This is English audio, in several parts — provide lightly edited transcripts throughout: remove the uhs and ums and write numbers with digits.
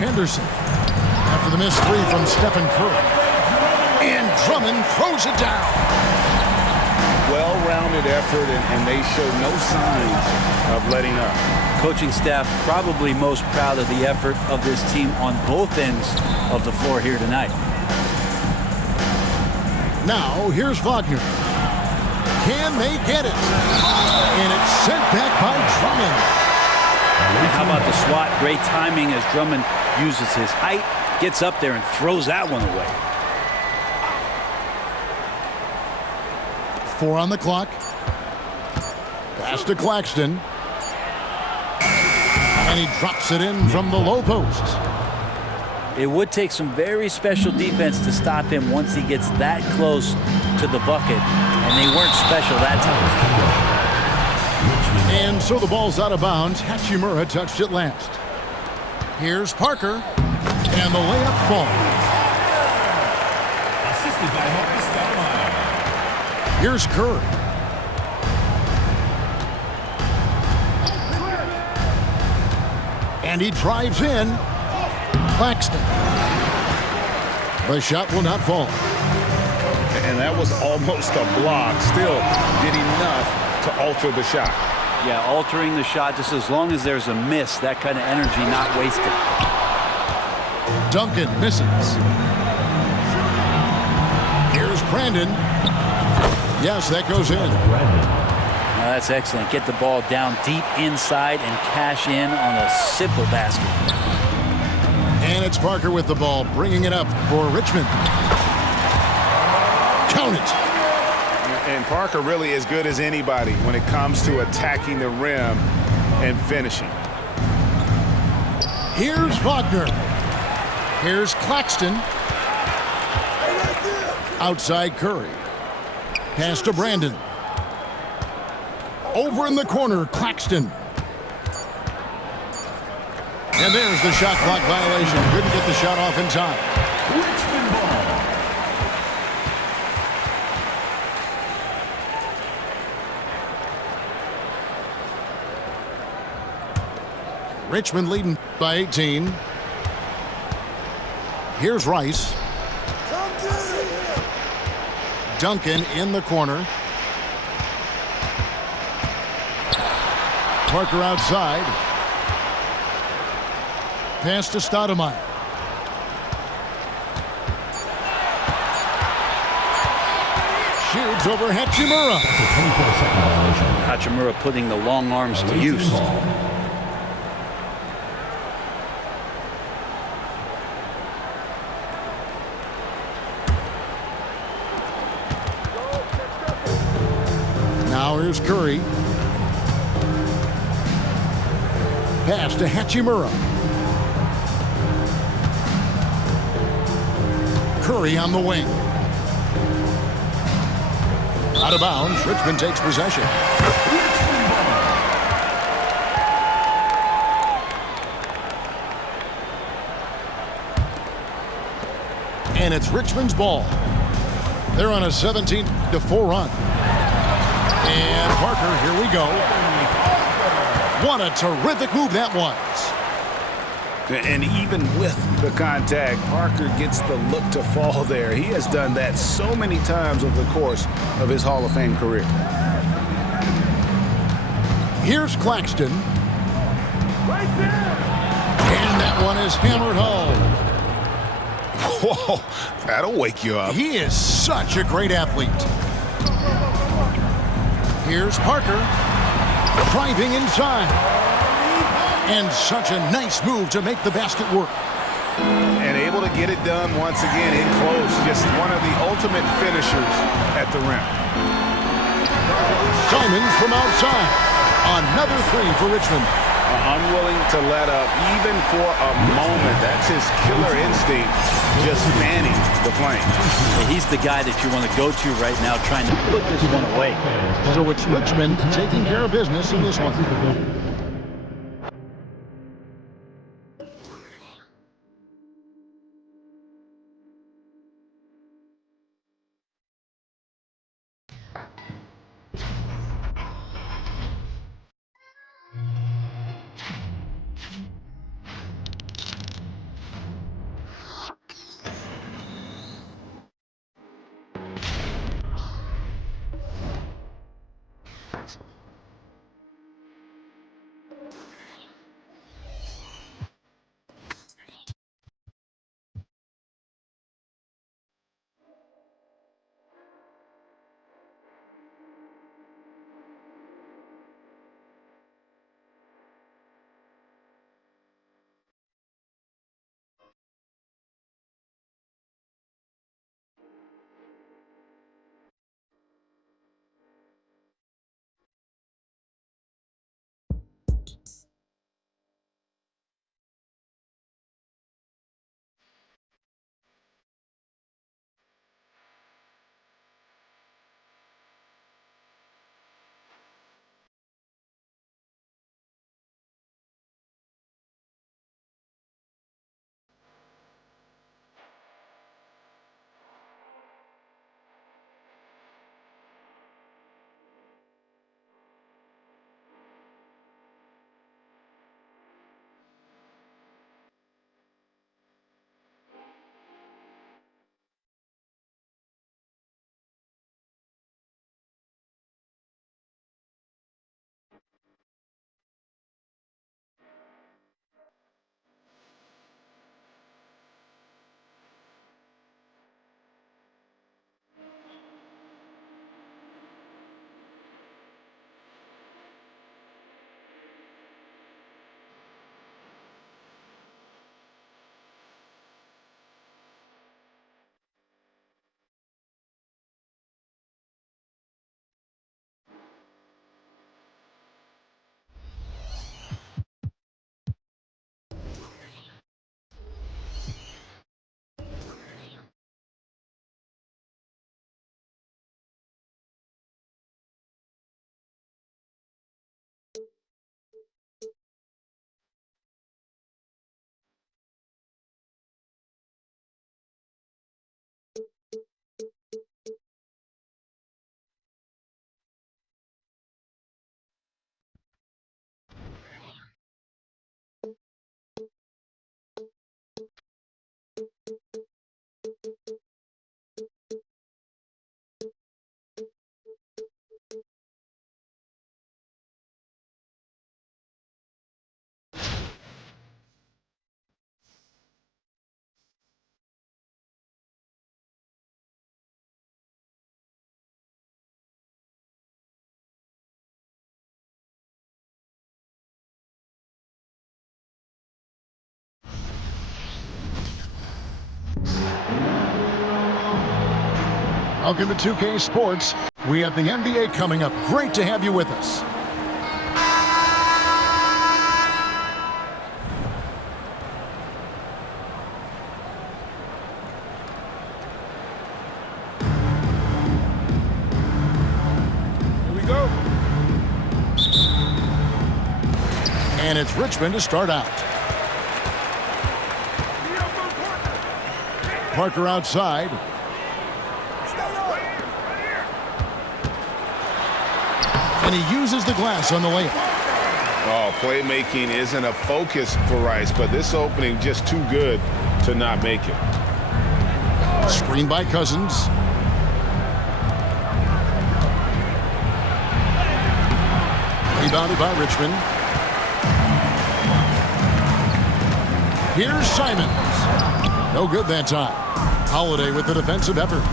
Henderson. After the missed three from Stephen Curry. And Drummond throws it down. Well-rounded effort, and they show no signs of letting up. Coaching staff probably most proud of the effort of this team on both ends of the floor here tonight. Now, here's Wagner. Can they get it? And it's sent back by Drummond. How about the swat? Great timing as Drummond uses his height, gets up there and throws that one away. 4 on the clock. Pass to Claxton. And he drops it in from the low post. It would take some very special defense to stop him once he gets that close to the bucket, and they weren't special that time. And so the ball's out of bounds. Hachimura touched it last. Here's Parker, and the layup falls. Assisted by Marcus Belmont. Here's Curry. And he drives in. Claxton. The shot will not fall. And that was almost a block. Still did enough to alter the shot. Yeah, altering the shot just as long as there's a miss, that kind of energy not wasted. Duncan misses. Here's Brandon. Yes, that goes in. That's excellent. Get the ball down deep inside and cash in on a simple basket. And it's Parker with the ball, bringing it up for Richmond. Count it. And Parker really as good as anybody when it comes to attacking the rim and finishing. Here's Wagner. Here's Claxton. Outside Curry. Pass to Brandon. Over in the corner, Claxton. And there's the shot clock violation. Couldn't get the shot off in time. Richmond ball. Richmond leading by 18. Here's Rice. Duncan in the corner. Parker outside. Pass to Stoudemire. Shoots over Hachimura. Hachimura putting the long arms to use. Now here's Curry. Pass to Hachimura. Curry on the wing. Out of bounds. Richmond takes possession. And it's Richmond's ball. They're on a 17-4 run. And Parker, here we go. What a terrific move that was. And even with the contact, Parker gets the look to fall there. He has done that so many times over the course of his Hall of Fame career. Here's Claxton. Right there. And that one is hammered home. Whoa, that'll wake you up. He is such a great athlete. Here's Parker. Driving inside. And such a nice move to make the basket work. And able to get it done once again in close. Just one of the ultimate finishers at the rim. Simons from outside. Another three for Richmond. Unwilling to let up even for a moment. That's his killer instinct, just fanning the flame. He's the guy that you want to go to right now trying to put this one away. So it's Richmond taking care of business in this one. Welcome to 2K Sports. We have the NBA coming up. Great to have you with us. Here we go. And it's Richmond to start out. Parker outside. And he uses the glass on the layup. Oh, playmaking isn't a focus for Rice, but this opening just too good to not make it. Screen by Cousins. Rebounded by Richmond. Here's Simons. No good that time. Holiday with the defensive effort.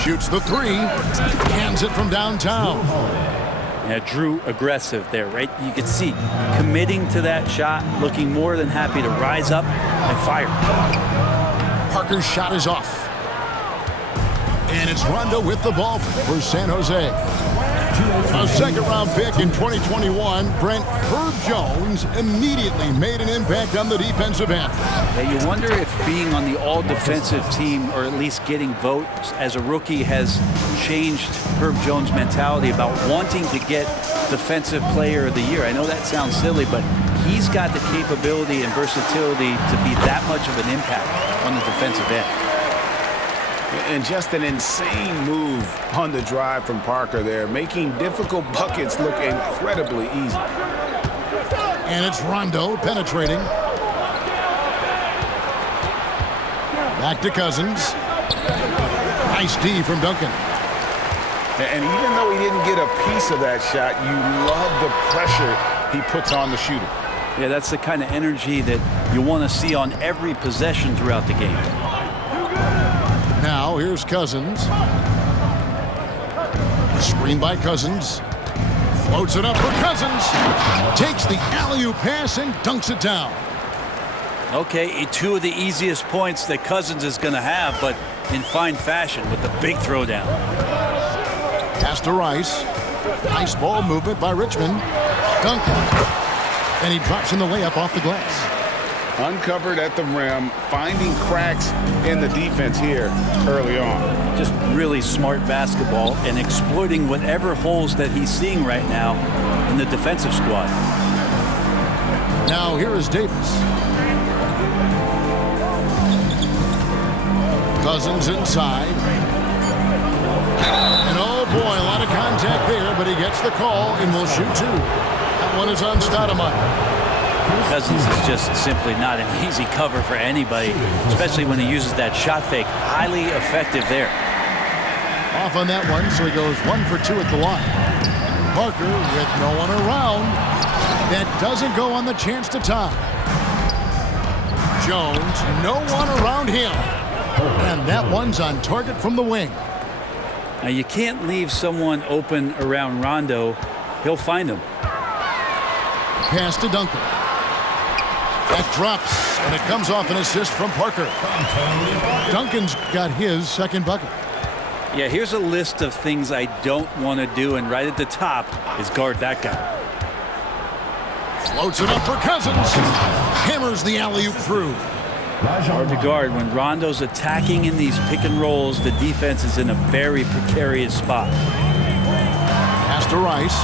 Shoots the three. Hands it from downtown. Yeah, Drew aggressive there, right? You can see committing to that shot, looking more than happy to rise up and fire. Parker's shot is off. And it's Rondo with the ball for San Jose. A second-round pick in 2021, Brent Herb Jones immediately made an impact on the defensive end. Yeah, you wonder if being on the all-defensive team, or at least getting votes as a rookie, has changed Herb Jones' mentality about wanting to get Defensive Player of the Year. I know that sounds silly, but he's got the capability and versatility to be that much of an impact on the defensive end. And just an insane move on the drive from Parker there, making difficult buckets look incredibly easy. And it's Rondo penetrating. Back to Cousins. Nice D from Duncan. And even though he didn't get a piece of that shot, you love the pressure he puts on the shooter. Yeah, that's the kind of energy that you want to see on every possession throughout the game. Now here's Cousins. Screen by Cousins. Floats it up for Cousins. Takes the alley-oop pass and dunks it down. Okay, two of the easiest points that Cousins is going to have, but in fine fashion with the big throwdown. Pass to Rice. Nice ball movement by Richmond. Duncan. And he drops in the layup off the glass. Uncovered at the rim, finding cracks in the defense here early on. Just really smart basketball and exploiting whatever holes that he's seeing right now in the defensive squad. Now here is Davis. Cousins inside. And oh boy, a lot of contact there, but he gets the call and will shoot two. That one is on Stoudemire. Cousins is just simply not an easy cover for anybody, especially when he uses that shot fake. Highly effective there. Off on that one, so he goes 1 for 2 at the line. Parker with no one around. That doesn't go on the chance to tie. Jones, no one around him. And that one's on target from the wing. Now you can't leave someone open around Rondo. He'll find him. Pass to Duncan. That drops, and it comes off an assist from Parker. Duncan's got his second bucket. Yeah, here's a list of things I don't want to do, and right at the top is guard that guy. Floats it up for Cousins. Hammers the alley-oop through. Hard to guard. When Rondo's attacking in these pick and rolls, the defense is in a very precarious spot. Pass to Rice.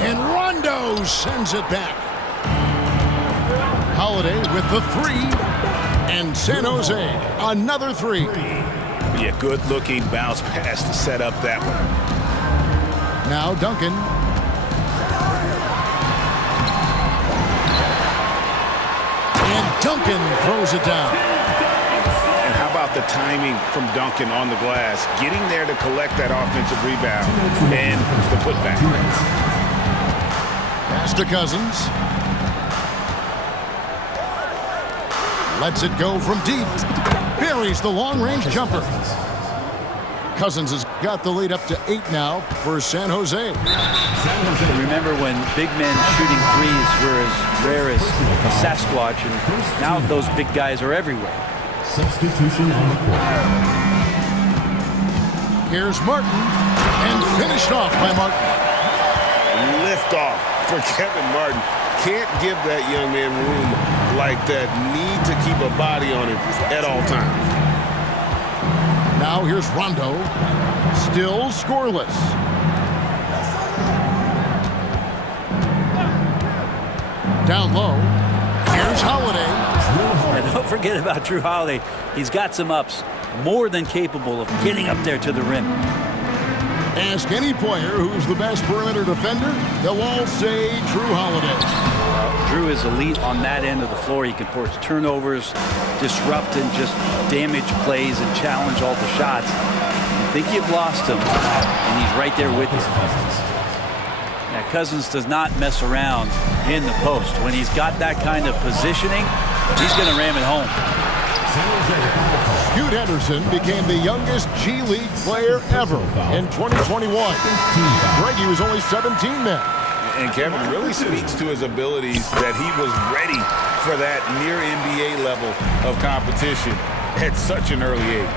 And Rondo sends it back. Holiday with the three. And San Jose, another three. Yeah, good-looking bounce pass to set up that one. Now Duncan. And Duncan throws it down. And how about the timing from Duncan on the glass, getting there to collect that offensive rebound and the putback. Pass to Cousins. Lets it go from deep. Buries the long-range jumper. Cousins has got the lead up to 8 now for San Jose. Remember when big men shooting threes were as rare as a Sasquatch, and now those big guys are everywhere. Substitution on the court. Here's Martin, and finished off by Martin. Lift off for Kevin Martin. Can't give that young man room like that. Need to keep a body on him at all times. Now here's Rondo. Still scoreless. Down low. Here's Holiday. And don't forget about Drew Holiday. He's got some ups. More than capable of getting up there to the rim. Ask any player who's the best perimeter defender, they'll all say Drew Holiday. Drew is elite on that end of the floor. He can force turnovers, disrupt and just damage plays and challenge all the shots. You think you've lost him, and he's right there with you. Now, Cousins does not mess around in the post. When he's got that kind of positioning, he's going to ram it home. Scoot Henderson became the youngest G League player ever in 2021. Greggy was only 17 then. And Kevin really speaks to his abilities that he was ready for that near NBA level of competition at such an early age.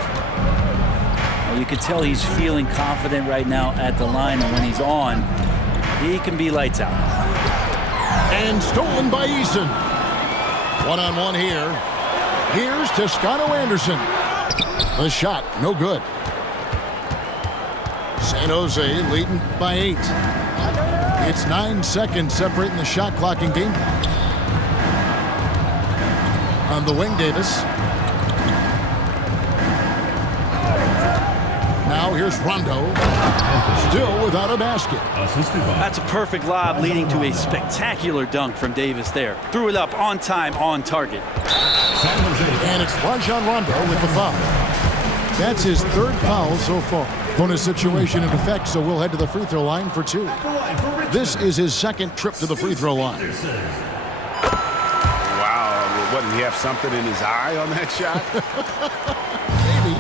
Well, you can tell he's feeling confident right now at the line, and when he's on, he can be lights out. And stolen by Eason. One-on-one here. Here's Toscano Anderson. The shot, no good. San Jose leading by 8. It's 9 seconds separating the shot clock and game clock. On the wing, Davis. Now here's Rondo. Still without a basket. That's a perfect lob leading to a spectacular dunk from Davis there. Threw it up on time, on target. And it's Rajon Rondo with the foul. That's his 3rd foul so far. Bonus situation in effect, so we'll head to the free throw line for 2. This is his 2nd trip to the free throw line. Wow, what, did he have something in his eye on that shot? Maybe.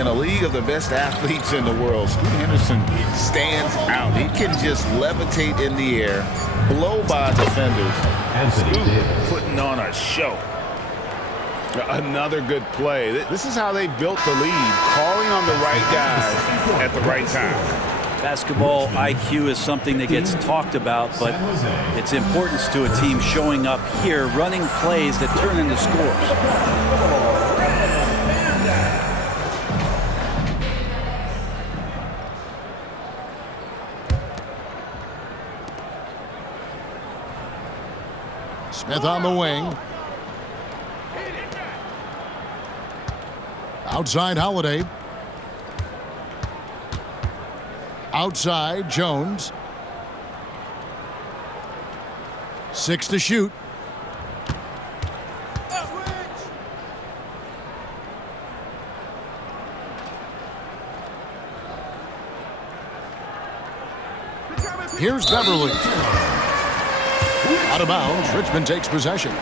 In a league of the best athletes in the world, Scoot Henderson stands out. He can just levitate in the air, blow by defenders. Scoot putting on a show. Another good play. This is how they built the lead, calling on the right guys at the right time. Basketball IQ is something that gets talked about, but its importance to a team showing up here, running plays that turn into scores. Smith on the wing. Outside Holiday. Outside Jones. 6 to shoot. Here's Beverly. Out of bounds. Richmond takes possession.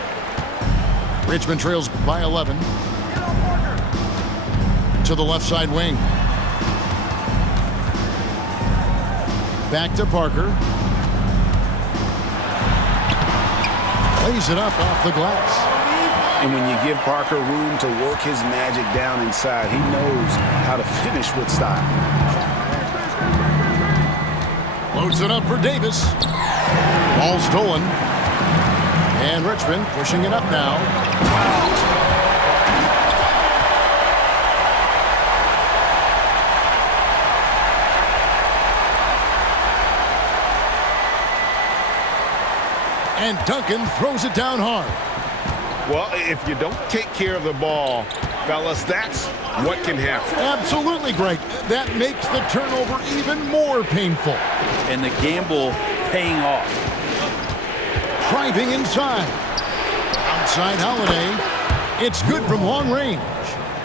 Richmond trails by 11. To the left side wing. Back to Parker. Lays it up off the glass. And when you give Parker room to work his magic down inside, he knows how to finish with style. Loads it up for Davis. Ball stolen. And Richmond pushing it up now. And Duncan throws it down hard. Well, if you don't take care of the ball, fellas, that's what can happen. Absolutely, Greg. That makes the turnover even more painful. And the gamble paying off. Driving inside. Outside Holiday. It's good from long range.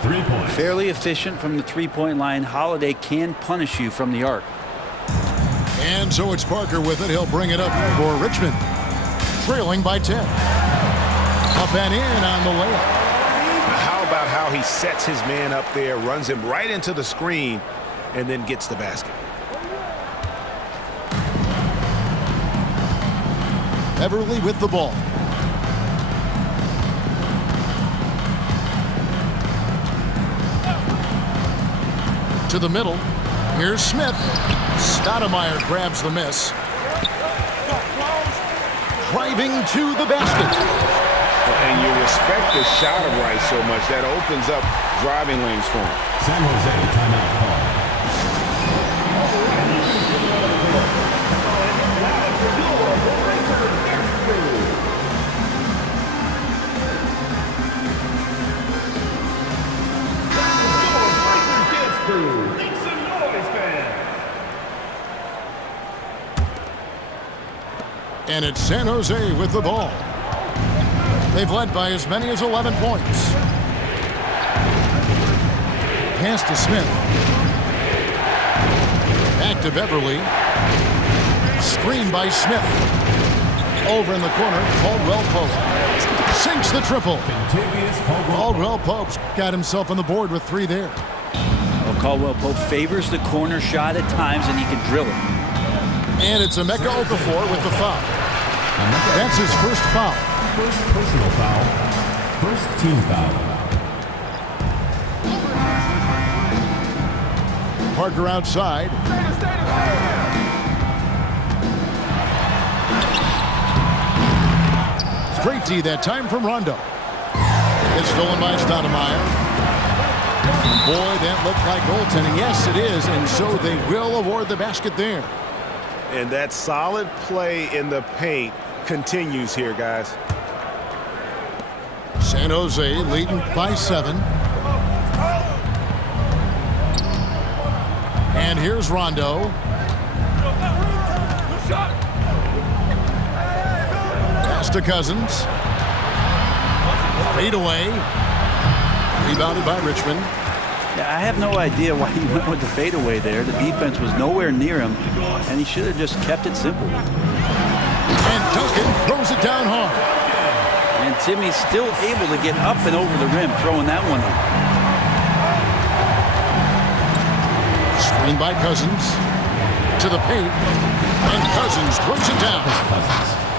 3 points. Fairly efficient from the three-point line. Holiday can punish you from the arc. And so it's Parker with it. He'll bring it up for Richmond. Trailing by 10. Up and in on the layup. How about how he sets his man up there, runs him right into the screen, and then gets the basket. Beverly with the ball. To the middle. Here's Smith. Stoudemire grabs the miss. Driving to the basket. And you respect the shot of Rice so much that opens up driving lanes for him. San Jose timeout call. And it's San Jose with the ball. They've led by as many as 11 points. Pass to Smith. Back to Beverly. Screen by Smith. Over in the corner, Caldwell Pope. Sinks the triple. Caldwell Pope's got himself on the board with 3 there. Well, Caldwell Pope favors the corner shot at times, and he can drill it. And it's Emeka Okafor with the foul. That's his first foul. First personal foul. First team foul. Parker outside. Great D that time from Rondo. It's stolen by Stoudemire. Boy, that looked like goaltending. Yes, it is, and so they will award the basket there. And that solid play in the paint continues here, guys. San Jose leading by 7. And here's Rondo. Pass to Cousins. Fade away. Rebounded by Richmond. Yeah, I have no idea why he went with the fadeaway there. The defense was nowhere near him, and he should have just kept it simple. And Duncan throws it down hard. And Timmy's still able to get up and over the rim, throwing that one in. Screen by Cousins. To the paint. And Cousins throws it down.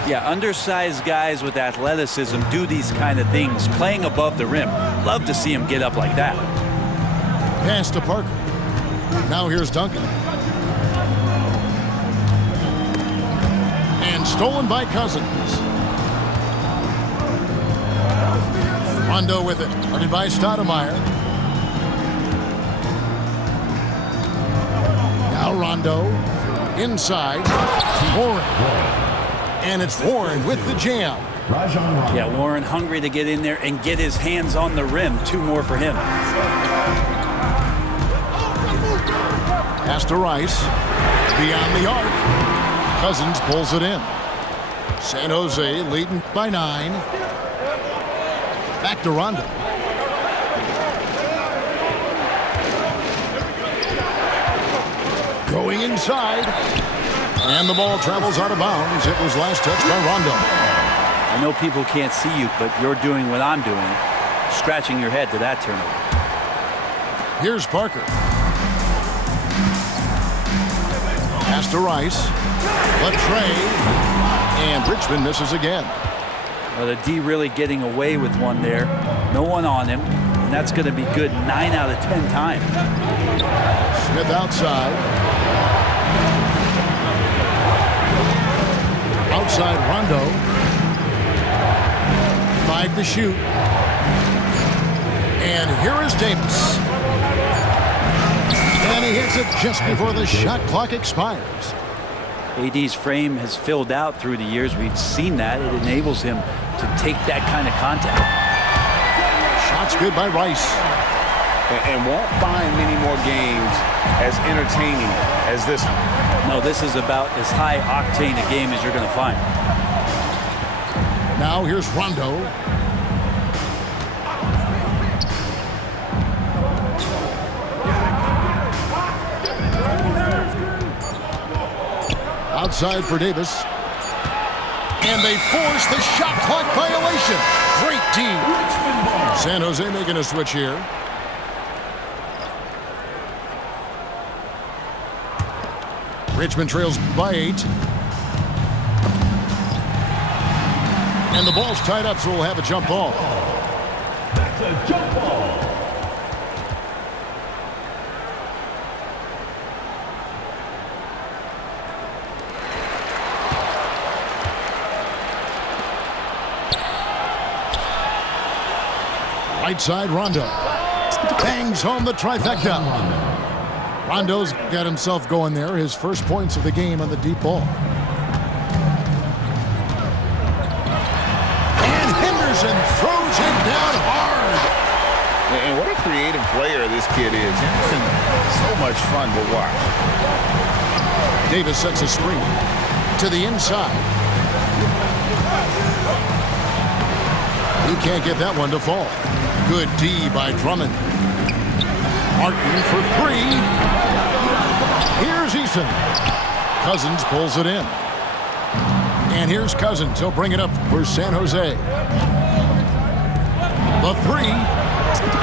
Yeah, undersized guys with athleticism do these kind of things, playing above the rim. Love to see him get up like that. Pass to Parker. Now here's Duncan. And stolen by Cousins. Rondo with it. Guarded by Stoudemire. Now Rondo. Inside. Warren. And it's Warren with the jam. Yeah, Warren hungry to get in there and get his hands on the rim. 2 more for him. Pass to Rice. Beyond the arc. Cousins pulls it in. San Jose leading by 9. Back to Rondo. Going inside. And the ball travels out of bounds. It was last touched by Rondo. I know people can't see you, but you're doing what I'm doing. Scratching your head to that turnover. Here's Parker. Pass to Rice. Latrey. And Richmond misses again. Well, the D really getting away with one there. No one on him. And that's going to be good 9 out of 10 times. Smith outside. Outside Rondo. 5 to shoot. And here is Davis. And he hits it just before the shot clock expires. AD's frame has filled out through the years. We've seen that. It enables him to take that kind of contact. Shots good by Rice. And won't find many more games as entertaining as this one. No, this is about as high octane a game as you're going to find. Now here's Rondo. Outside for Davis. And they force the shot clock violation. Great D. San Jose making a switch here. Richmond trails by 8. And the ball's tied up, so we'll have a jump ball. That's a jump ball. Right side, Rondo. Bangs home the trifecta. Rondo's got himself going there. His first points of the game on the deep ball. And Henderson throws him down hard. And what a creative player this kid is. Henderson, so much fun to watch. Davis sets a screen to the inside. He can't get that one to fall. Good D by Drummond. Martin for three. Here's Eason. Cousins pulls it in. And here's Cousins. He'll bring it up for San Jose. The three.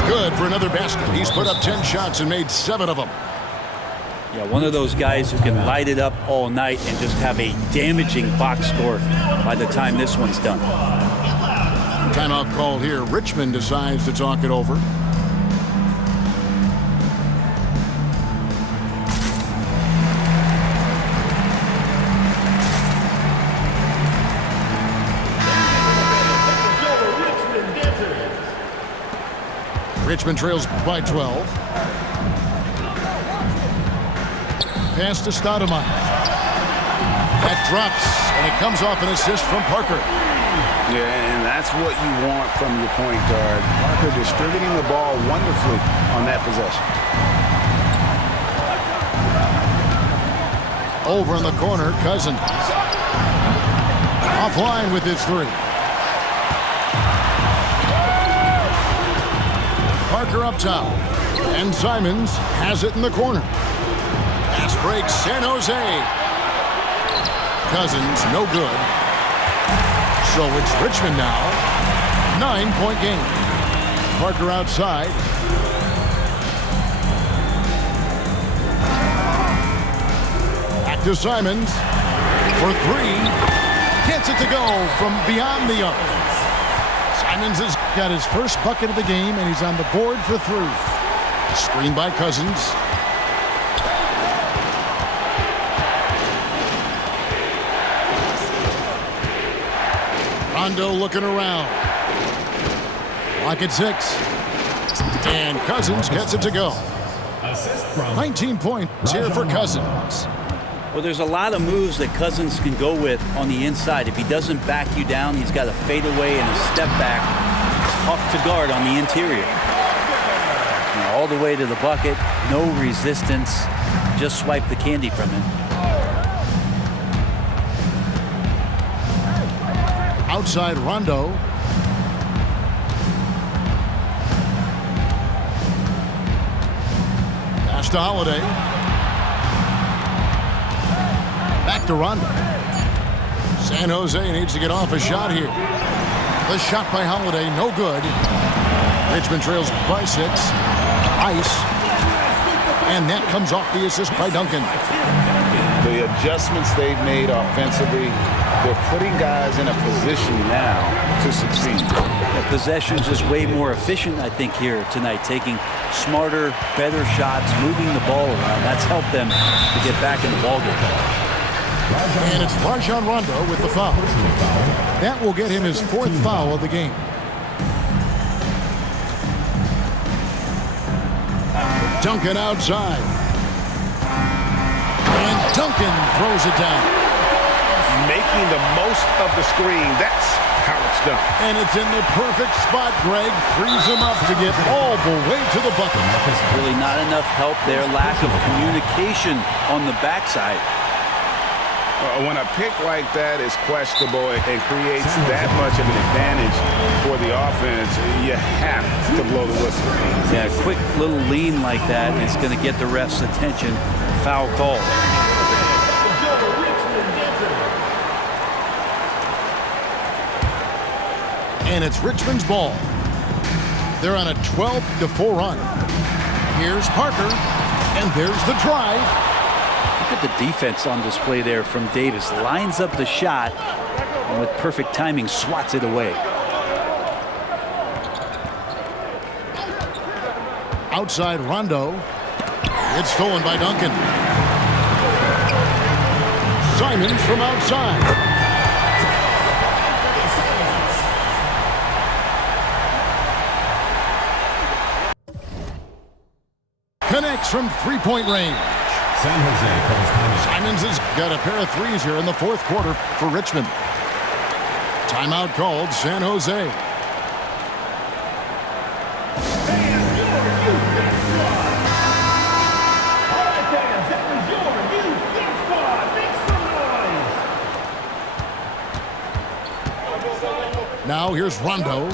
Good for another basket. He's put up 10 shots and made 7 of them. Yeah, one of those guys who can light it up all night and just have a damaging box score by the time this one's done. Timeout call here. Richmond decides to talk it over. Richmond trails by 12. Pass to Stoudemire. That drops, and it comes off an assist from Parker. Yeah, and that's what you want from your point guard. Parker distributing the ball wonderfully on that possession. Over in the corner, Cousins. Offline with his three. Parker up top. And Simons has it in the corner. Pass breaks San Jose. Cousins, no good. So it's Richmond now. 9-point game. Parker outside. Back to Simons for three. Gets it to go from beyond the arc. Simons has got his first bucket of the game, and he's on the board for three. Screen by Cousins. Rondo looking around. Clock at 6. And Cousins gets it to go. 19 points here for Cousins. Well, there's a lot of moves that Cousins can go with on the inside. If he doesn't back you down, he's got a fadeaway and a step back. It's tough to guard on the interior. And all the way to the bucket, no resistance. Just swipe the candy from him. Outside Rondo. Pass to Holiday. Back to Rondo. San Jose needs to get off a shot here. The shot by Holiday, no good. Richmond trails by 6. Ice. And that comes off the assist by Duncan. The adjustments they've made offensively, they're putting guys in a position now to succeed. The possession's just way more efficient, I think, here tonight. Taking smarter, better shots, moving the ball around. That's helped them to get back in the ballgame. And it's Rajon Rondo with the foul. That will get him his 4th foul of the game. Duncan outside. And Duncan throws it down. Making the most of the screen. That's how it's done. And it's in the perfect spot. Greg frees him up to get all the way to the bucket. Really not enough help there. Lack of communication on the backside. When a pick like that is questionable and creates that much of an advantage for the offense, you have to blow the whistle. Yeah, a quick little lean like that is going to get the ref's attention. Foul call. And it's Richmond's ball. They're on a 12-4 run. Here's Parker, and there's the drive. Look at the defense on display there from Davis. Lines up the shot, and with perfect timing, swats it away. Outside Rondo. It's stolen by Duncan. Simons from outside. Connects from three-point range. San Jose calls timeout. Simons has got a pair of threes here in the fourth quarter for Richmond. Timeout called San Jose. Now here's Rondo.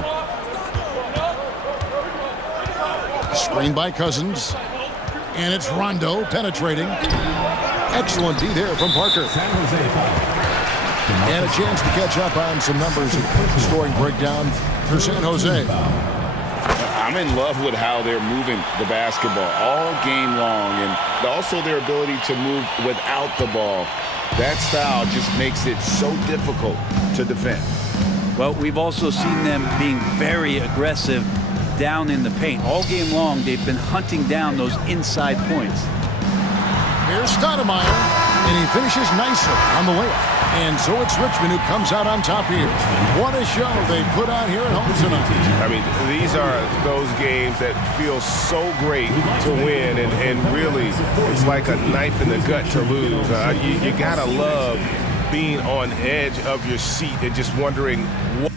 Screened by Cousins. And it's Rondo penetrating. Excellent D there from Parker. San Jose foul. And a chance to catch up on some numbers. Scoring breakdown for San Jose. I'm in love with how they're moving the basketball all game long, and also their ability to move without the ball. That style just makes it so difficult to defend. Well, we've also seen them being very aggressive down in the paint. All game long, they've been hunting down those inside points. Here's Stoudemire, and he finishes nicely on the layup. And so it's Richmond who comes out on top here. What a show they put on here at home tonight. I mean, these are those games that feel so great to win, and really, it's like a knife in the gut to lose. You gotta love being on edge of your seat and just wondering what